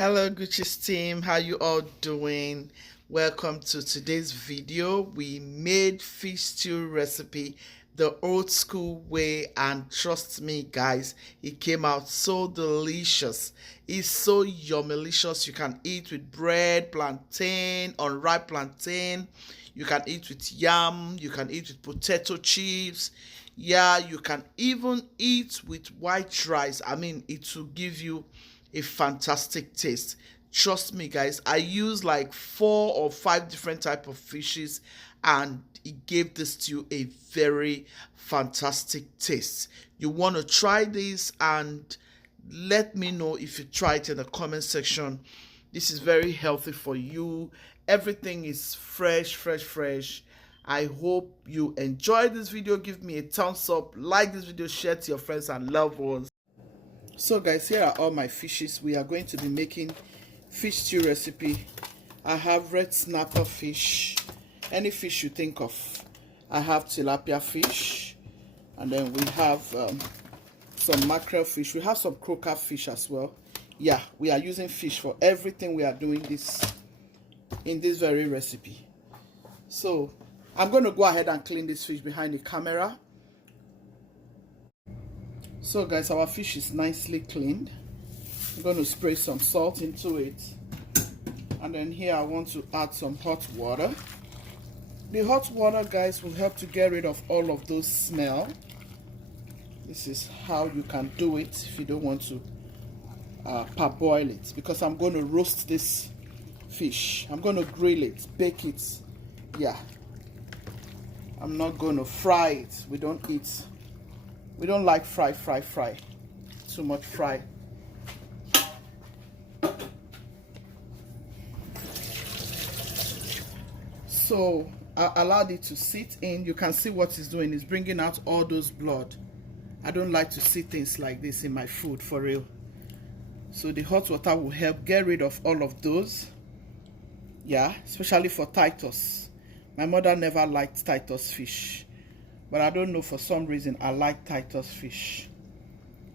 Hello Gucci's team, how you all doing? Welcome to today's video. We made fish stew recipe the old school way, and trust me guys, it came out so delicious. It's so yummy-licious. You can eat with bread, plantain, unripe plantain. You can eat with yam, you can eat with potato chips. Yeah, you can even eat with white rice. I mean, it will give you a fantastic taste. Trust me guys, I used like 4 or 5 different type of fishes, and it gave this stew a very fantastic taste. You want to try this and let me know if you try it in the comment section. This is very healthy for you. Everything is fresh. I hope you enjoyed this video. Give me a thumbs up, like this video, share to your friends and loved ones. So guys, here are all my fishes. We are going to be making fish stew recipe. I have red snapper fish, any fish you think of. I have tilapia fish, and then we have some mackerel fish. We have some croaker fish as well. Yeah, we are using fish for everything we are doing this in this very recipe. So I'm going to go ahead and clean this fish behind the camera. So guys, our fish is nicely cleaned. I'm going to spray some salt into it, and then here I want to add some hot water. The hot water guys will help to get rid of all of those smell. This is how you can do it if you don't want to parboil it, because I'm going to roast this fish. I'm going to grill it, bake it. Yeah, I'm not going to fry it. We don't like fry. Too much fry. So I allowed it to sit in. You can see what it's doing. It's bringing out all those blood. I don't like to see things like this in my food, for real. So the hot water will help get rid of all of those. Yeah, especially for Titus. My mother never liked Titus fish, but I don't know, for some reason I like Titus fish.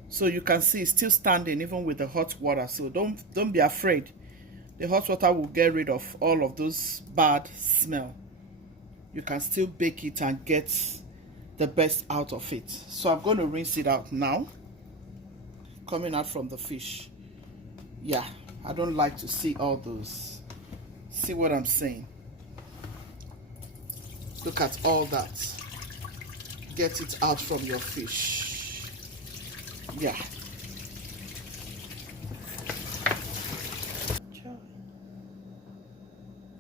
So you can see it's still standing even with the hot water. So don't be afraid. The hot water will get rid of all of those bad smell. You can still bake it and get the best out of it. So I'm going to rinse it out now. Coming out from the fish. Yeah, I don't like to see all those. See what I'm saying? Look at all that. Get it out from your fish. Yeah.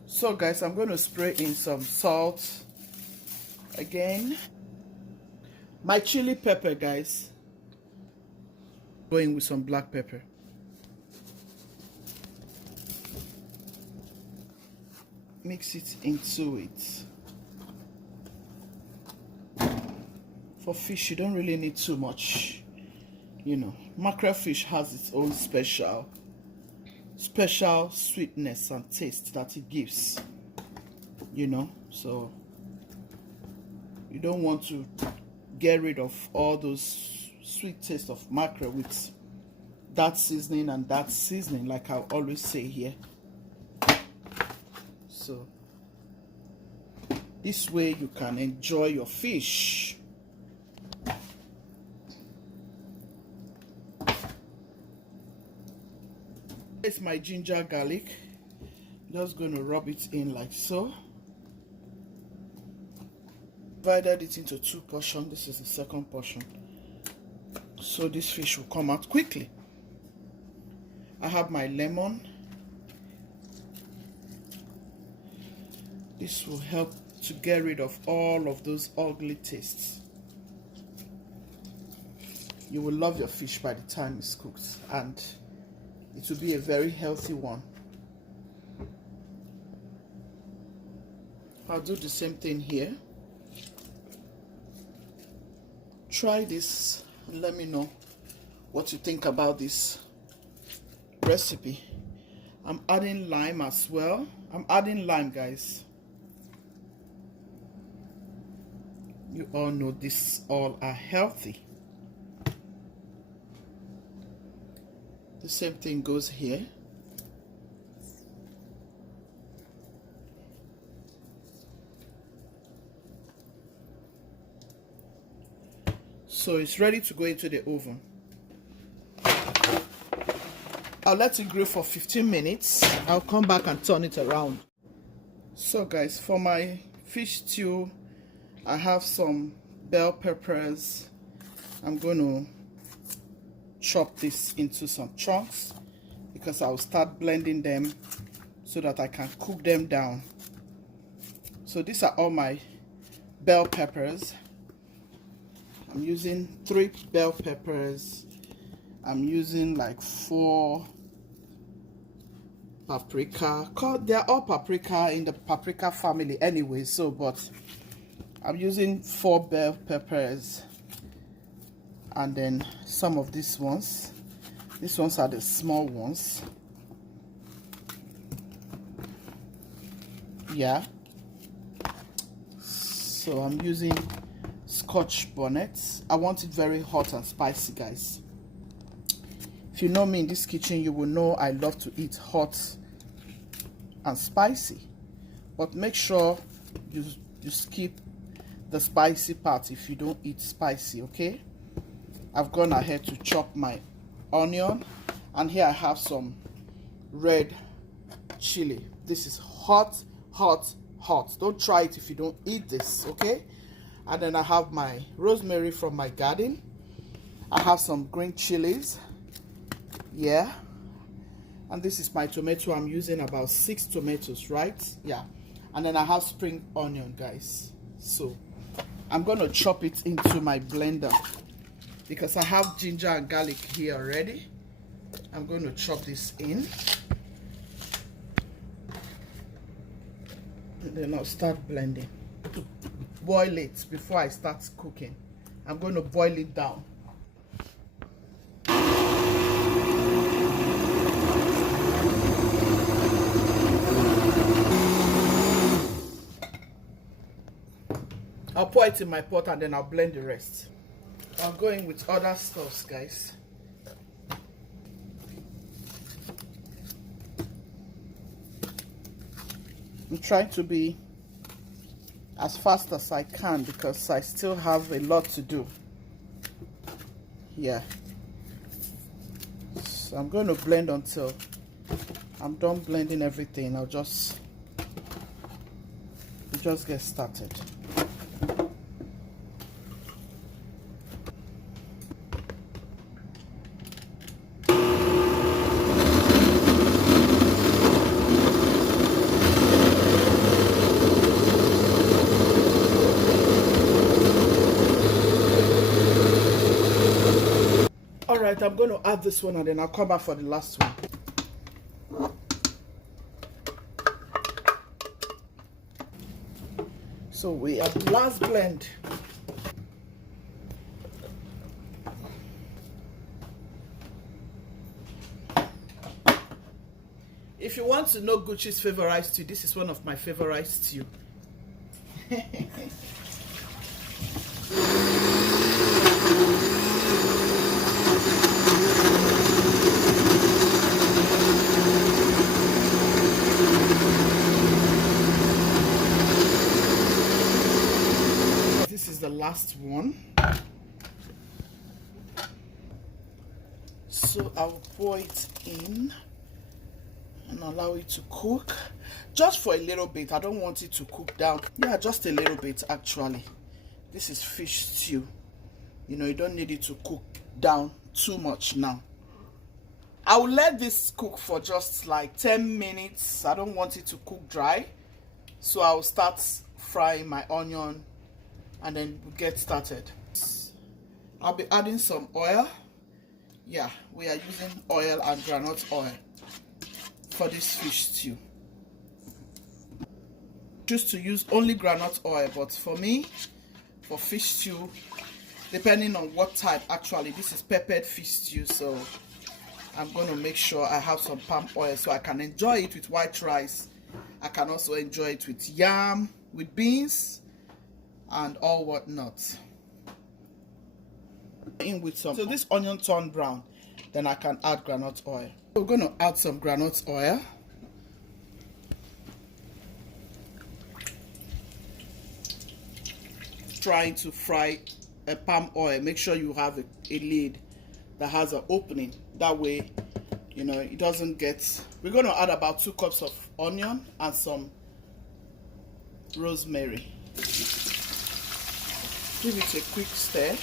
So guys, I'm going to spray in some salt again. My chili pepper guys. Going with some black pepper. Mix it into it. For fish, you don't really need too much. You know, mackerel fish has its own special sweetness and taste that it gives. You know, so you don't want to get rid of all those sweet taste of mackerel with that seasoning and that seasoning, like I always say here. So this way you can enjoy your fish. It's my ginger garlic. Just going to rub it in like so. Divided it into 2 portions. This is the second portion. So this fish will come out quickly. I have my lemon. This will help to get rid of all of those ugly tastes. You will love your fish by the time it's cooked, and it will be a very healthy one. I'll do the same thing here. Try this and let me know what you think about this recipe. I'm adding lime as well. I'm adding lime guys. You all know this all are healthy. The same thing goes here. So it's ready to go into the oven. I'll let it grill for 15 minutes. I'll come back and turn it around. So guys, for my fish stew, I have some bell peppers. I'm going to chop this into some chunks because I'll start blending them so that I can cook them down. So these are all my bell peppers. I'm using 3 bell peppers. I'm using like 4 paprika. They're all paprika in the paprika family anyway, so but I'm using 4 bell peppers. And then some of these ones are the small ones. Yeah, so I'm using Scotch bonnets. I want it very hot and spicy, guys. If you know me in this kitchen, you will know I love to eat hot and spicy, but make sure you skip the spicy part if you don't eat spicy. Okay, I've gone ahead to chop my onion, and here I have some red chili. This is hot. Don't try it if you don't eat this, okay? And then I have my rosemary from my garden. I have some green chilies, yeah, and this is my tomato. I'm using about 6 tomatoes, right? Yeah. And then I have spring onion, guys. So I'm gonna chop it into my blender because I have ginger and garlic here already. I'm going to chop this in, and then I'll start blending. To boil it before I start cooking, I'm going to boil it down. I'll pour it in my pot and then I'll blend the rest. I'll go in with other stuffs, guys. I'm trying to be as fast as I can because I still have a lot to do. Yeah. So I'm going to blend until I'm done blending everything. We'll just get started. Alright, I'm going to add this one and then I'll come back for the last one. So we have the last blend. If you want to know Gucci's favorite stew, this is one of my favorite stew. This is the last one. So I'll pour it in and allow it to cook just for a little bit. I don't want it to cook down. Yeah, just a little bit actually. This is fish stew. You know, you don't need it to cook down too much now. I will let this cook for just like 10 minutes. I don't want it to cook dry. So I'll start frying my onion and then we'll get started. I'll be adding some oil. Yeah, we are using oil and groundnut oil for this fish stew. Choose to use only groundnut oil, but for me, for fish stew, depending on what type, actually this is peppered fish stew, so I'm going to make sure I have some palm oil so I can enjoy it with white rice. I can also enjoy it with yam, with beans, and all whatnot. In with some, so this onion turned brown, then I can add groundnut oil. We're going to add some groundnut oil. Trying to fry a palm oil, make sure you have a lid that has an opening. That way, you know, it doesn't get. We're going to add about 2 cups of onion and some rosemary. Give it a quick stir.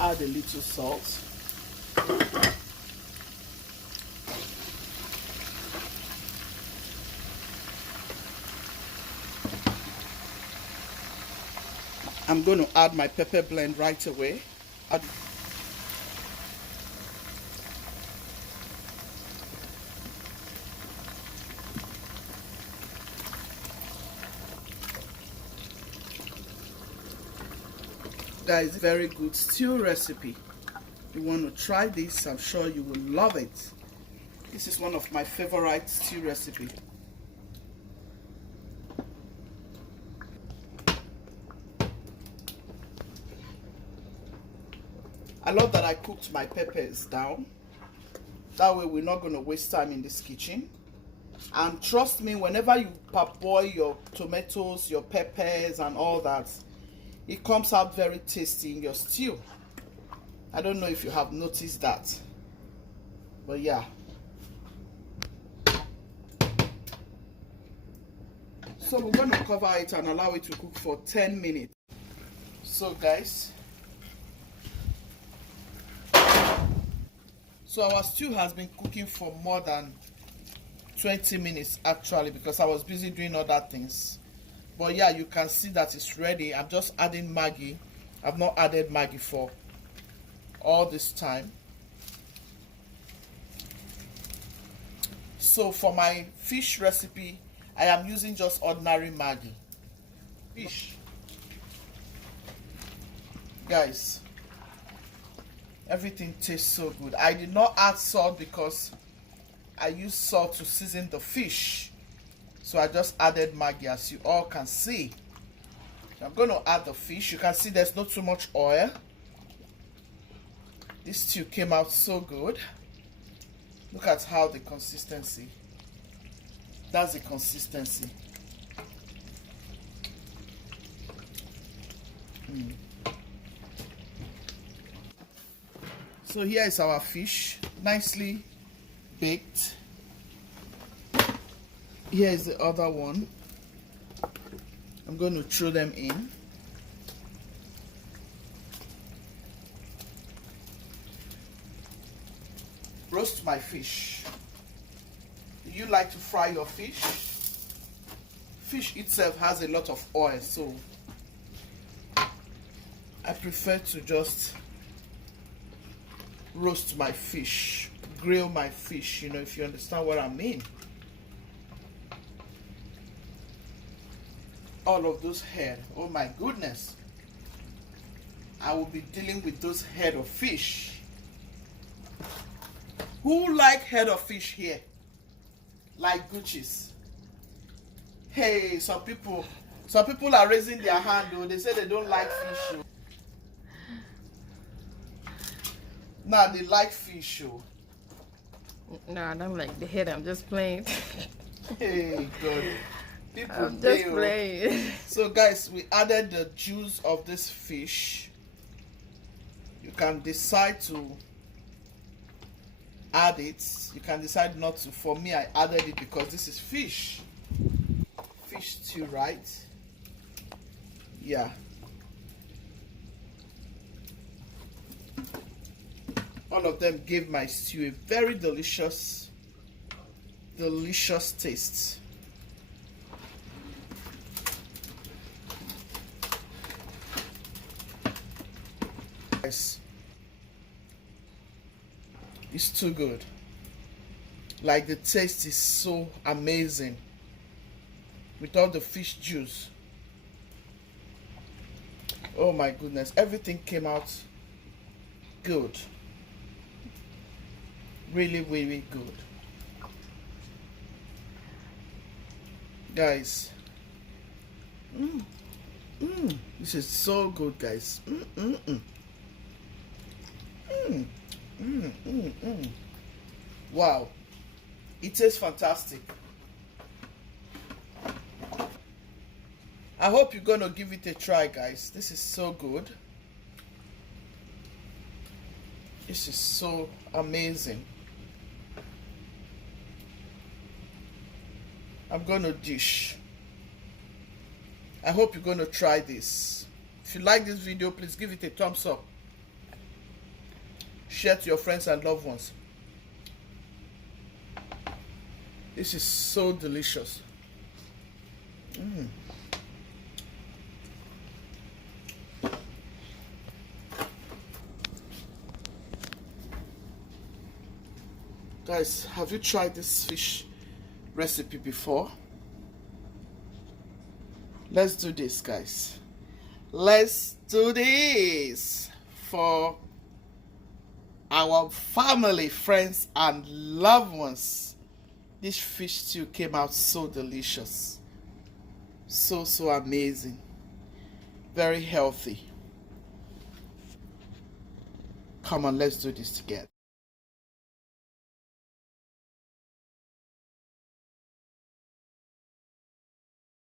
Add a little salt. I'm going to add my pepper blend right away. Guys, very good stew recipe. You want to try this, I'm sure you will love it. This is one of my favorite stew recipe. I love that I cooked my peppers down. That way we're not going to waste time in this kitchen. And trust me, whenever you parboil your tomatoes, your peppers and all that, it comes out very tasty in your stew. I don't know if you have noticed that, but yeah. So we're going to cover it and allow it to cook for 10 minutes. So guys, so our stew has been cooking for more than 20 minutes actually, because I was busy doing other things. But yeah, you can see that it's ready. I'm just adding Maggi. I've not added Maggi for all this time. So for my fish recipe, I am using just ordinary Maggi. Fish. Guys, everything tastes so good. I did not add salt because I used salt to season the fish. So I just added Maggi, as you all can see. I'm going to add the fish. You can see there's not too much oil. This stew came out so good. Look at how the consistency. That's the consistency. So here is our fish, nicely baked. Here is the other one. I'm going to throw them in. Roast my fish. Do you like to fry your fish? Fish itself has a lot of oil, so I prefer to just roast my fish, grill my fish, you know, if you understand what I mean. All of those head, oh my goodness, I will be dealing with those head of fish. Who like head of fish here? Like Gucci's? Hey, some people are raising their hand though. They say they don't like fish. Nah, they like fish. No, I don't like the head. I'm just playing. Hey, God. People I'm just playing. So guys, we added the juice of this fish. You can decide to add it. You can decide not to. For me, I added it because this is fish. Fish stew, right? Yeah. All of them gave my stew a very delicious taste. Yes. It's too good. Like, the taste is so amazing with all the fish juice. Oh my goodness, everything came out good. Really, really good. Guys, this is so good, guys. Wow, it tastes fantastic. I hope you're gonna give it a try, guys. This is so good. This is so amazing. I'm gonna dish. I hope you're gonna try this. If you like this video, please give it a thumbs up. Share to your friends and loved ones. This is so delicious. Guys, have you tried this fish recipe before? Let's do this, guys. Let's do this for our family, friends, and loved ones. This fish stew came out so delicious. So amazing. Very healthy. Come on, let's do this together.